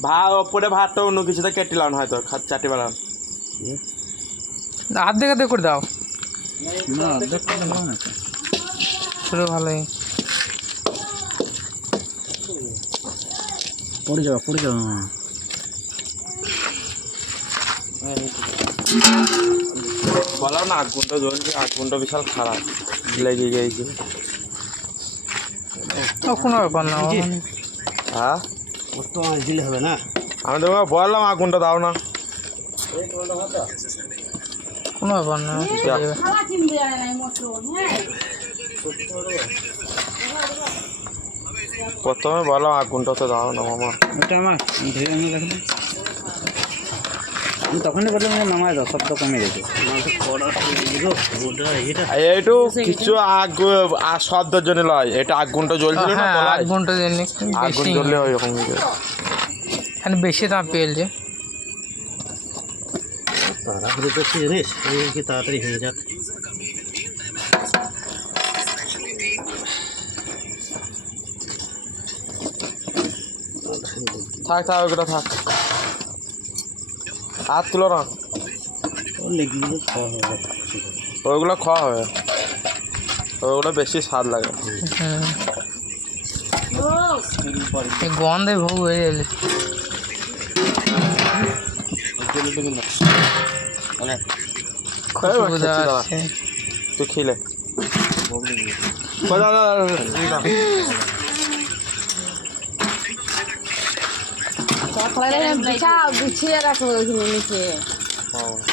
ভাত ওপরে ভাতটা অন্য কিছুতে কেটে লাউন হয়তো চাটি বানান আর্ধেক আর্ধেক করে দাও শুরু ভালোই পড়ে যাও বলাও না আগুনটা জ্বলছে আগুনটা বিশাল খারাপ লেগে গিয়েছে কোনো ব্যাপার না হ্যাঁ কত মাছ দিলে হবে না আমি তোমাকে বললাম আগুনটা দাও না কোনো ব্যাপার না প্রথমে বললাম আগুনটা তো দাও না মামা ওটা আমার ধীরে আমি রাখলাম আমি তখনই বললাম নামায় দাও শব্দ কমে গেছে এইটু কিছু শব্দের জন্য লয় এটা আগুনটা জ্বলছিল না তলায় আগুনটা জেনে আগুন জ্বললে হয় এরকম এখানে বেশি দাম পেয়েছে তাড়াতাড়ি করছি জানিস কি তাড়াতাড়ি হয়ে যাক থাক ওইগুলো থাক হাত তুলো না ওইগুলো খাওয়া হবে ওইগুলো বেশি স্বাদ লাগে গন্ধে ভোগ হয়ে গেলে তুই খেলে বিছিয়ে রাখো ওইখানে নিচে